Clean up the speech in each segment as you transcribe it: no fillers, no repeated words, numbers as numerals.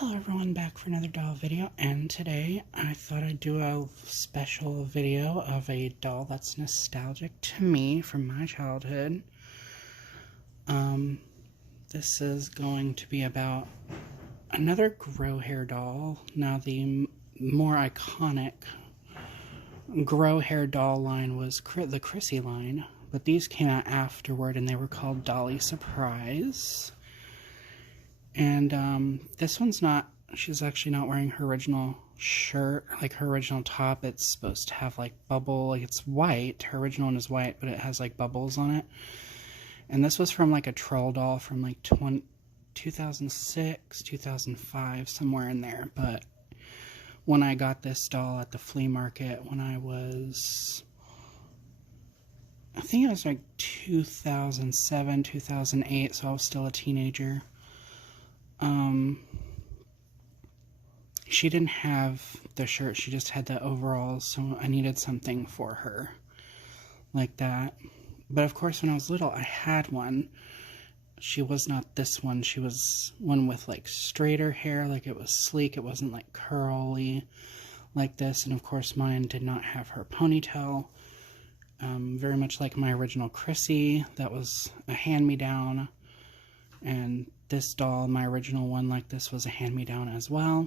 Hello everyone, back for another doll video, and today I thought I'd do a special video of a doll that's nostalgic to me from my childhood. This is going to be about another grow hair doll. Now the more iconic grow hair doll line was the Chrissy line, but these came out afterward and they were called Dolly Surprise. And this one's not, she's actually not wearing her original shirt, like her original top. It's supposed to have like bubble, like it's white. Her original one is white, but it has like bubbles on it. And this was from like a troll doll from like 2006, 2005, somewhere in there. But when I got this doll at the flea market when I was, I think it was like 2007, 2008, so I was still a teenager. She didn't have the shirt, she just had the overalls, so I needed something for her like that. But of course, when I was little, I had one. She was not this one, she was one with like straighter hair, like it was sleek, it wasn't like curly like this. And of course, mine did not have her ponytail. Very much like my original Chrissy, that was a hand-me-down. And this doll, my original one like this, was a hand-me-down as well.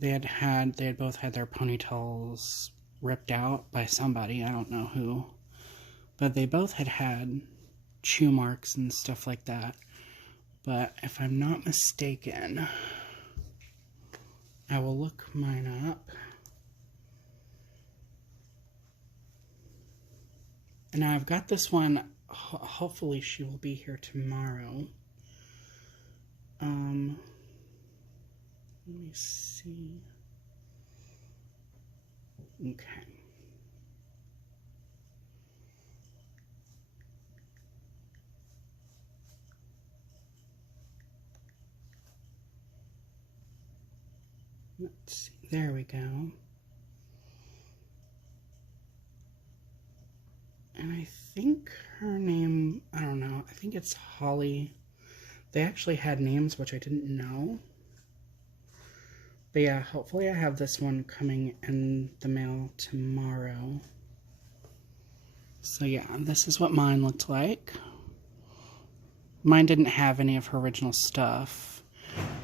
They had both had their ponytails ripped out by somebody, I don't know who. But they both had chew marks and stuff like that. But if I'm not mistaken, I will look mine up. And now I've got this one. Hopefully she will be here tomorrow. Let me see. Okay. Let's see. There we go. And I think her name, I don't know, I think it's Holly. They actually had names, which I didn't know. But yeah, hopefully I have this one coming in the mail tomorrow. So yeah, this is what mine looked like. Mine didn't have any of her original stuff.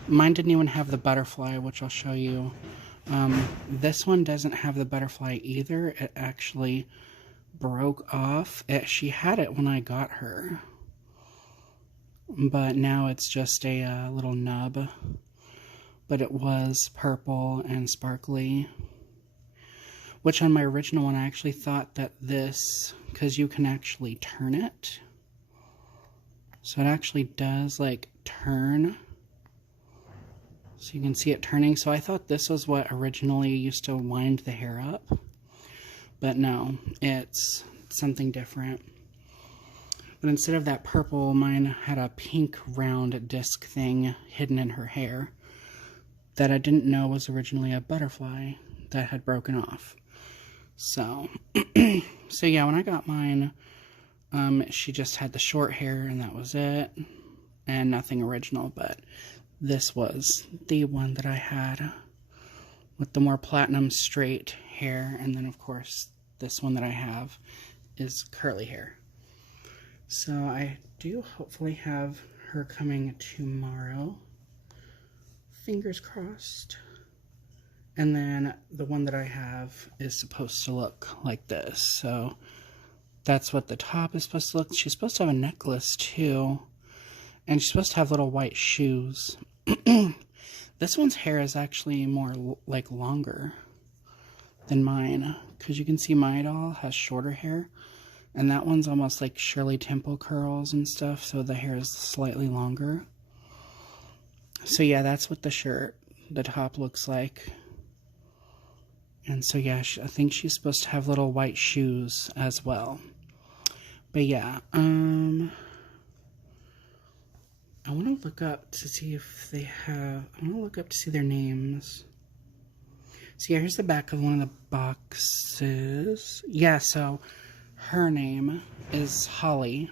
Mine didn't even have the butterfly, which I'll show you. This one doesn't have the butterfly either. It actually broke off. She had it when I got her, but now it's just a little nub. But it was purple and sparkly, which on my original one I actually thought that this, because you can actually turn it, so it actually does like turn, so you can see it turning. So I thought this was what originally used to wind the hair up. But no, it's something different. But instead of that purple, mine had a pink round disc thing hidden in her hair that I didn't know was originally a butterfly that had broken off. So, so yeah, when I got mine, she just had the short hair and that was it. And nothing original, but this was the one that I had with the more platinum straight hair. And then of course this one that I have is curly hair. So I do hopefully have her coming tomorrow, fingers crossed. And then the one that I have is supposed to look like this. So that's what the top is supposed to look. She's supposed to have a necklace too, and she's supposed to have little white shoes. This one's hair is actually more like longer than mine, because you can see my doll has shorter hair, and that one's almost like Shirley Temple curls and stuff, so the hair is slightly longer. So yeah, that's what the shirt, the top looks like. And so yeah, I think she's supposed to have little white shoes as well. But yeah, I want to look up to see if they have, I want to look up to see their names. So yeah, here's the back of one of the boxes. Yeah, so her name is Holly,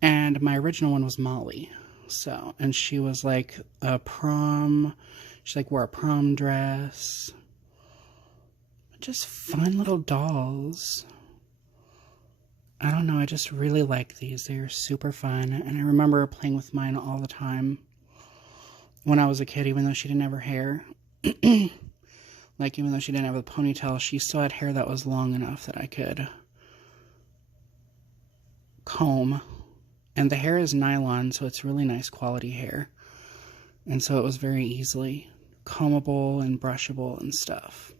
and my original one was Molly. So, and she was like a prom, she like wore a prom dress. Just fun little dolls. I don't know, I just really like these. They're super fun, and I remember playing with mine all the time when I was a kid, even though she didn't have her hair. Like, even though she didn't have a ponytail, she still had hair that was long enough that I could comb. And the hair is nylon, so it's really nice quality hair. And so it was very easily combable and brushable and stuff.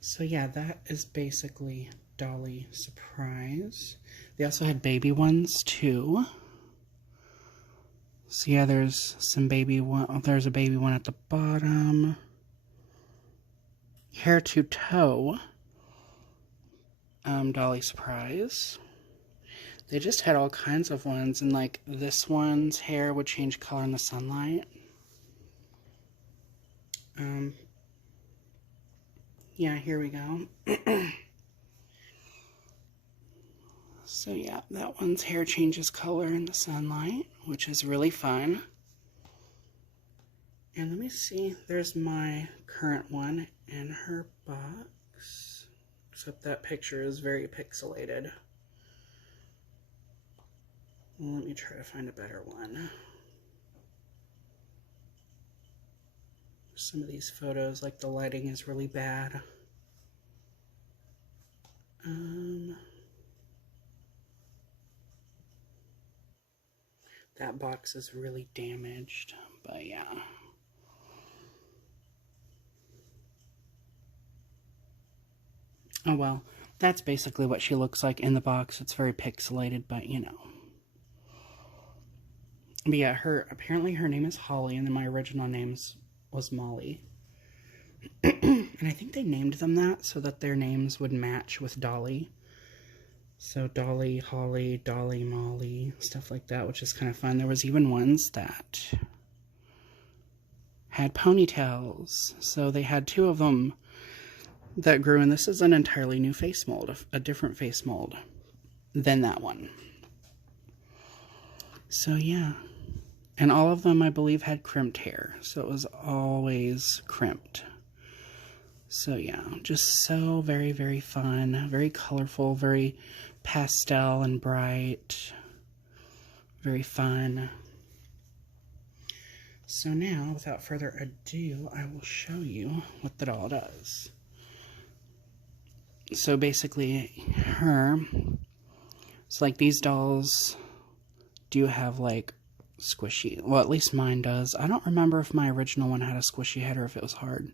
So yeah, that is basically Dolly Surprise. They also had baby ones too. So yeah, there's some baby one. Oh, there's a baby one at the bottom. Hair to toe. Dolly Surprise. They just had all kinds of ones, and like this one's hair would change color in the sunlight. Yeah, here we go. So yeah, that one's hair changes color in the sunlight, which is really fun. And let me see, there's my current one in her box. Except that picture is very pixelated. Let me try to find a better one. Some of these photos, like the lighting is really bad. That box is really damaged, but yeah. Oh well, that's basically what she looks like in the box. It's very pixelated, but you know. But yeah, apparently her name is Holly, and then my original name was Molly. And I think they named them that so that their names would match with Dolly. So Dolly, Holly, Dolly, Molly, stuff like that, which is kind of fun. There was even ones that had ponytails. So they had two of them that grew, and this is an entirely new face mold, a different face mold than that one. So yeah. And all of them, I believe, had crimped hair. So it was always crimped. So yeah, just so very, very fun, very colorful, very pastel and bright, very fun. So now, without further ado, I will show you what the doll does. So basically, it's like these dolls do have like squishy, well at least mine does. I don't remember if my original one had a squishy head or if it was hard.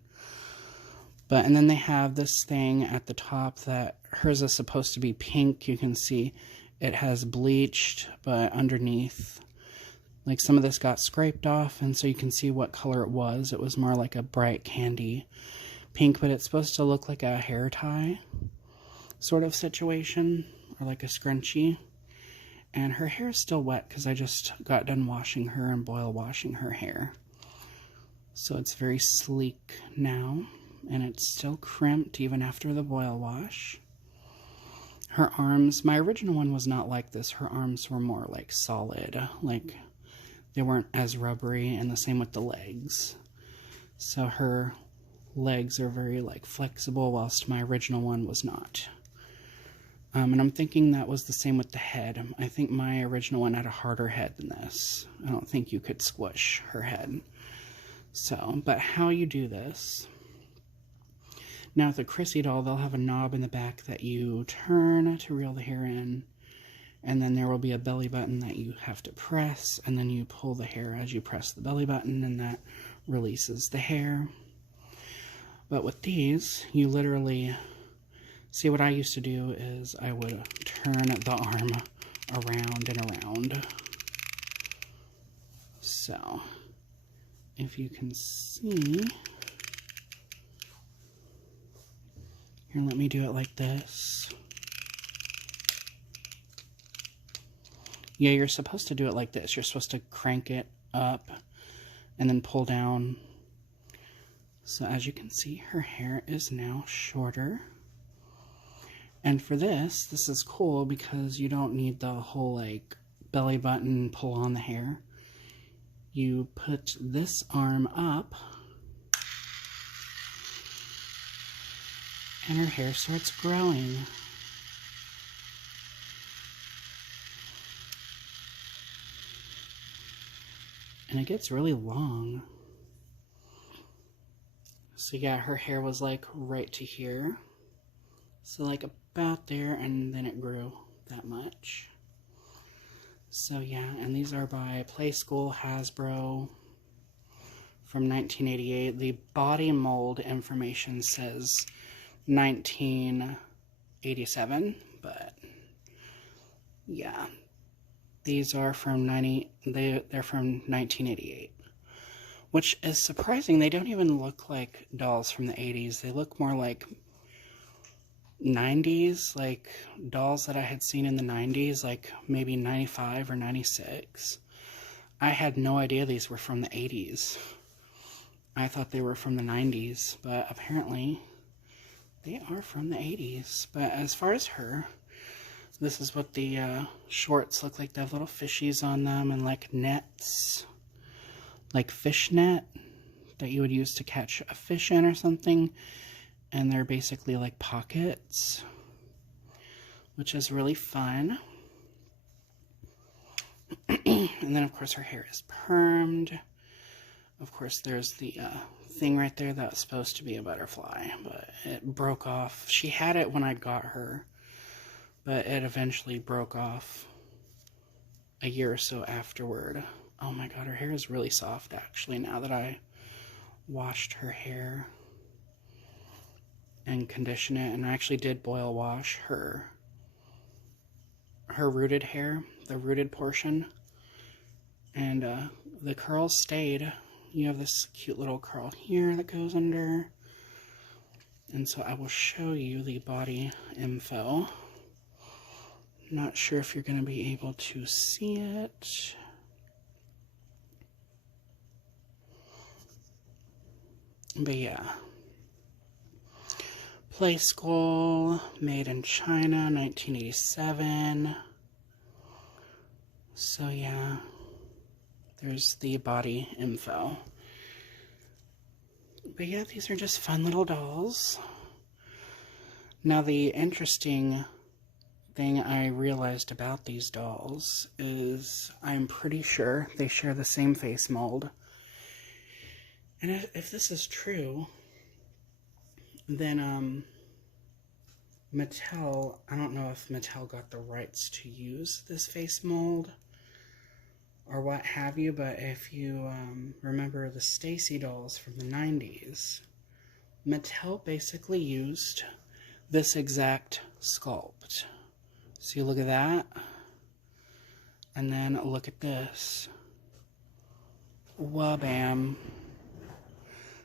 But, and then they have this thing at the top that hers is supposed to be pink. You can see it has bleached, but underneath, like some of this got scraped off, and so you can see what color it was. It was more like a bright candy pink, but it's supposed to look like a hair tie sort of situation, or like a scrunchie. And her hair is still wet because I just got done washing her and boil washing her hair. So it's very sleek now. And it's still crimped even after the boil wash. Her arms, my original one was not like this. Her arms were more like solid, like they weren't as rubbery, and the same with the legs. So her legs are very like flexible, whilst my original one was not. And I'm thinking that was the same with the head. I think my original one had a harder head than this. I don't think you could squish her head. So, but how you do this... Now with the Chrissy doll, they'll have a knob in the back that you turn to reel the hair in, and then there will be a belly button that you have to press, and then you pull the hair as you press the belly button, and that releases the hair. But with these, you literally, see what I used to do is I would turn the arm around and around. So, if you can see... Here, let me do it like this. Yeah, you're supposed to do it like this. You're supposed to crank it up and then pull down. So as you can see, her hair is now shorter. And for this is cool because you don't need the whole like belly button pull on the hair. you put this arm up, and her hair starts growing. And it gets really long. So yeah, her hair was like right to here. So like about there, and then it grew that much. So yeah, and these are by Playskool Hasbro from 1988. The body mold information says 1987, but yeah, these are from they're from 1988, which is surprising. They don't even look like dolls from the 80s. They look more like 90s, like dolls that I had seen in the 90s, like maybe 95 or 96. I had no idea these were from the 80s. I thought they were from the 90s, but apparently they are from the 80s. But as far as her, this is what the shorts look like. They have little fishies on them and like nets, like fish net that you would use to catch a fish in or something. And they're basically like pockets, which is really fun. And then of course her hair is permed. Of course there's the thing right there that's supposed to be a butterfly, but it broke off. She had it when I got her, but it eventually broke off a year or so afterward. Oh my god, her hair is really soft actually now that I washed her hair and condition it. And I actually did boil wash her rooted hair, the rooted portion, and the curls stayed. You have this cute little curl here that goes under, and so I will show you the body info. Not sure if you're going to be able to see it. But yeah. Playskool, made in China, 1987. So yeah, there's the body info. But yeah, these are just fun little dolls. Now the interesting thing I realized about these dolls is I'm pretty sure they share the same face mold. And if this is true, then Mattel, I don't know if Mattel got the rights to use this face mold or what have you, but if you remember the Stacy dolls from the 90s, Mattel basically used this exact sculpt. So you look at that, and then look at this. Wha-bam.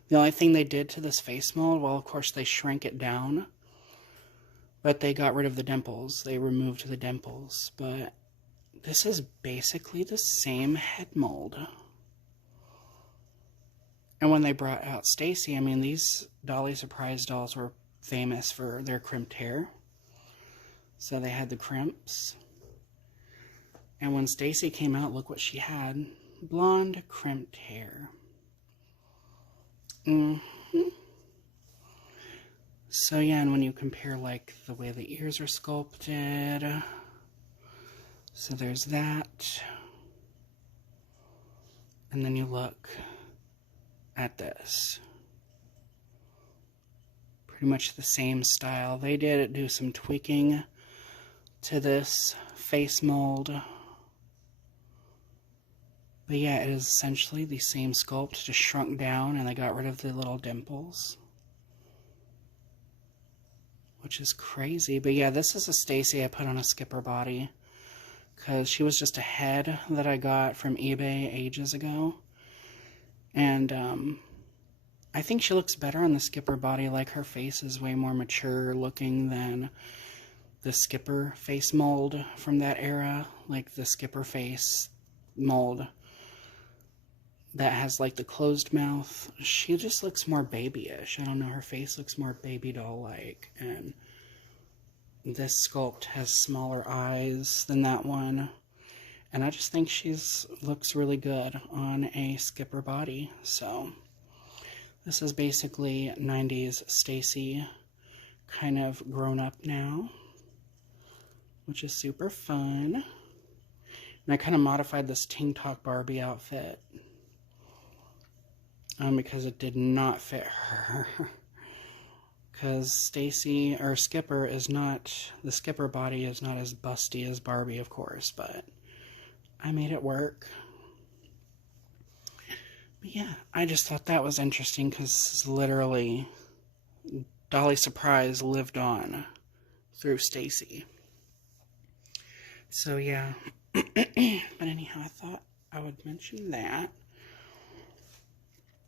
The only thing they did to this face mold, well, of course, they shrank it down, but they got rid of the dimples. They removed the dimples, but this is basically the same head mold. And when they brought out Stacy, I mean, these Dolly Surprise dolls were famous for their crimped hair. So they had the crimps. And when Stacy came out, look what she had. Blonde crimped hair. So yeah, and when you compare like the way the ears are sculpted, so there's that, and then you look at this, pretty much the same style. They did do some tweaking to this face mold, but yeah, it is essentially the same sculpt, just shrunk down, and they got rid of the little dimples, which is crazy. But yeah, this is a Stacy I put on a skipper body, because she was just a head that I got from eBay ages ago, and I think she looks better on the skipper body. Like, her face is way more mature looking than the skipper face mold from that era, like the skipper face mold that has like the closed mouth. She just looks more babyish. I don't know, her face looks more baby doll like, and this sculpt has smaller eyes than that one, And I just think she's looks really good on a Skipper body. So this is basically 90s Stacy, kind of grown up now, which is super fun. And I kind of modified this Ting Talk Barbie outfit because it did not fit her. Because Stacy, or Skipper, is not, the Skipper body is not as busty as Barbie, of course, but I made it work. But yeah, I just thought that was interesting because literally Dolly Surprise lived on through Stacy. So yeah, but anyhow, I thought I would mention that.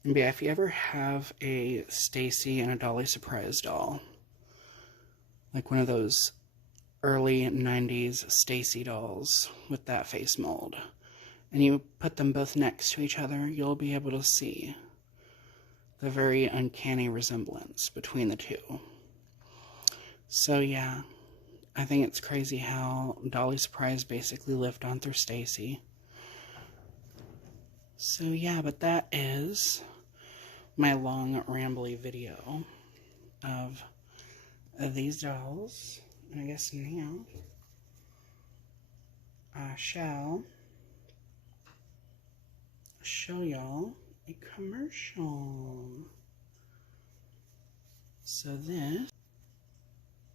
And yeah, if you ever have a Stacy and a Dolly Surprise doll, like one of those early 90s Stacy dolls with that face mold, and you put them both next to each other, you'll be able to see the very uncanny resemblance between the two. So yeah, I think it's crazy how Dolly Surprise basically lived on through Stacy. So yeah, but that is my long rambly video of these dolls. And I guess now I shall show y'all a commercial. So this,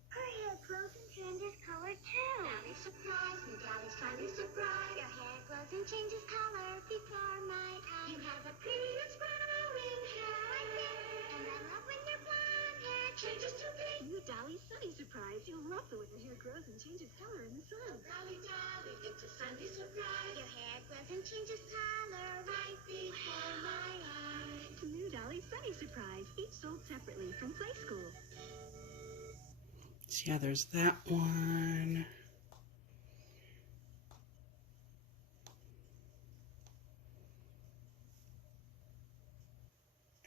her hair grows and changes color too. Dolly Surprise, new Dolly's trying to surprise. Your hair grows and changes color before my eyes. You have the prettiest growing hair like this, and I love when your blonde hair changes to pink. New Dolly Sunny Surprise. You'll love the way your hair grows and changes color in the sun. Dolly, Dolly, it's a Sunny surprise. Your hair grows and changes color right before my eyes. New Dolly Sunny Surprise. Each sold separately from Playskool. so yeah, there's that one.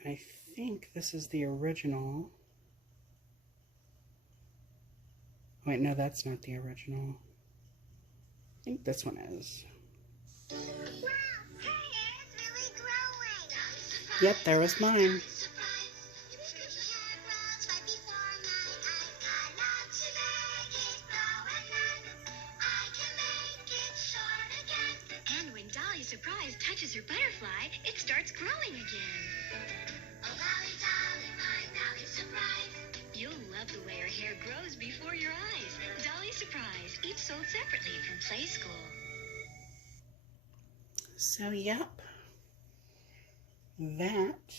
And I think this is the original. Wait, no, that's not the original. I think this one is. Wow, her hair is really growing. Yep, there was mine. And when Dolly Surprise touches her butterfly, it starts growing again. Oh, Dolly, Dolly, my Dolly Surprise. You'll love the way her hair grows before your eyes. Dolly Surprise. Each sold separately from Playskool. So, yep. That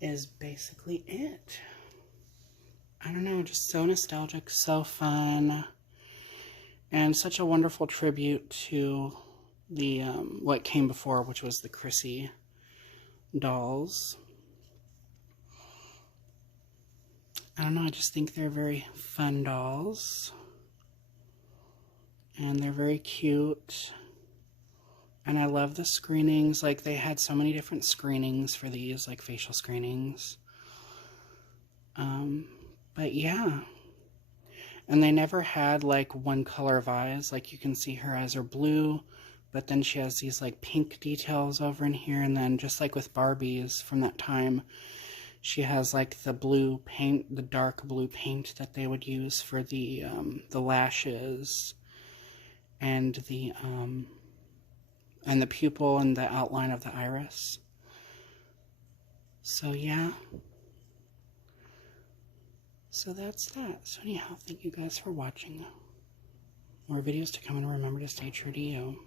is basically it. I don't know, just so nostalgic, so fun, and such a wonderful tribute to the, what came before, which was the Chrissy dolls. I don't know, I just think they're very fun dolls. And they're very cute. And I love the screenings. Like, they had so many different screenings for these, like facial screenings. But yeah. And they never had, like, one color of eyes. Like, you can see her eyes are blue, but then she has these, like, pink details over in here. And then, just like with Barbies from that time, she has, like, the blue paint, the dark blue paint that they would use for the lashes. And the pupil and the outline of the iris. So yeah. So that's that. So anyhow, thank you guys for watching. More videos to come, and remember to stay true to you.